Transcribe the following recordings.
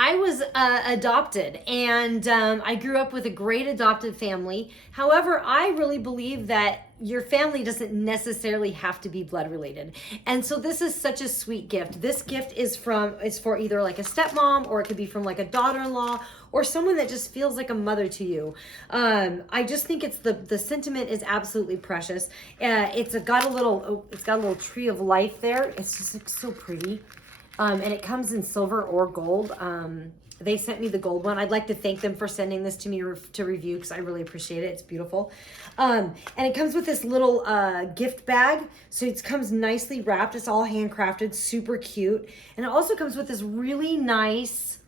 I was adopted, and I grew up with a great adopted family. However, I really believe that your family doesn't necessarily have to be blood related. And so this is such a sweet gift. This gift is for either like a stepmom, or it could be from like a daughter-in-law, or someone that just feels like a mother to you. I just think it's the sentiment is absolutely precious. It's got a little tree of life there. It's just like so pretty. And it comes in silver or gold. They sent me the gold one. I'd like to thank them for sending this to me to review, because I really appreciate it. It's beautiful. And it comes with this little gift bag. So it comes nicely wrapped. It's all handcrafted, super cute. And it also comes with this really nice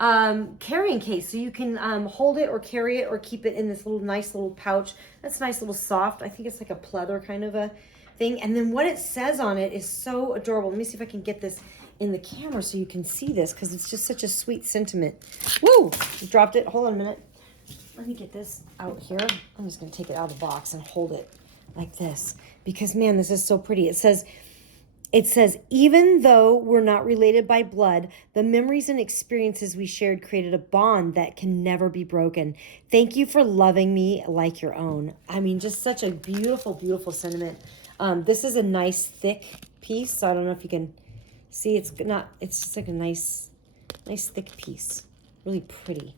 carrying case. So you can hold it or carry it or keep it in this nice little pouch. That's nice, little soft. I think it's like a pleather kind of a thing. And then what it says on it is so adorable. Let me see if I can get this in the camera so you can see this, because it's just such a sweet sentiment. Woo! Just dropped it. Hold on a minute. Let me get this out here. I'm just going to take it out of the box and hold it like this, because man, this is so pretty. It says, even though we're not related by blood, the memories and experiences we shared created a bond that can never be broken. Thank you for loving me like your own. I mean, just such a beautiful, beautiful sentiment. This is a nice thick piece, so I don't know if you can see. It's just like a nice thick piece. Really pretty.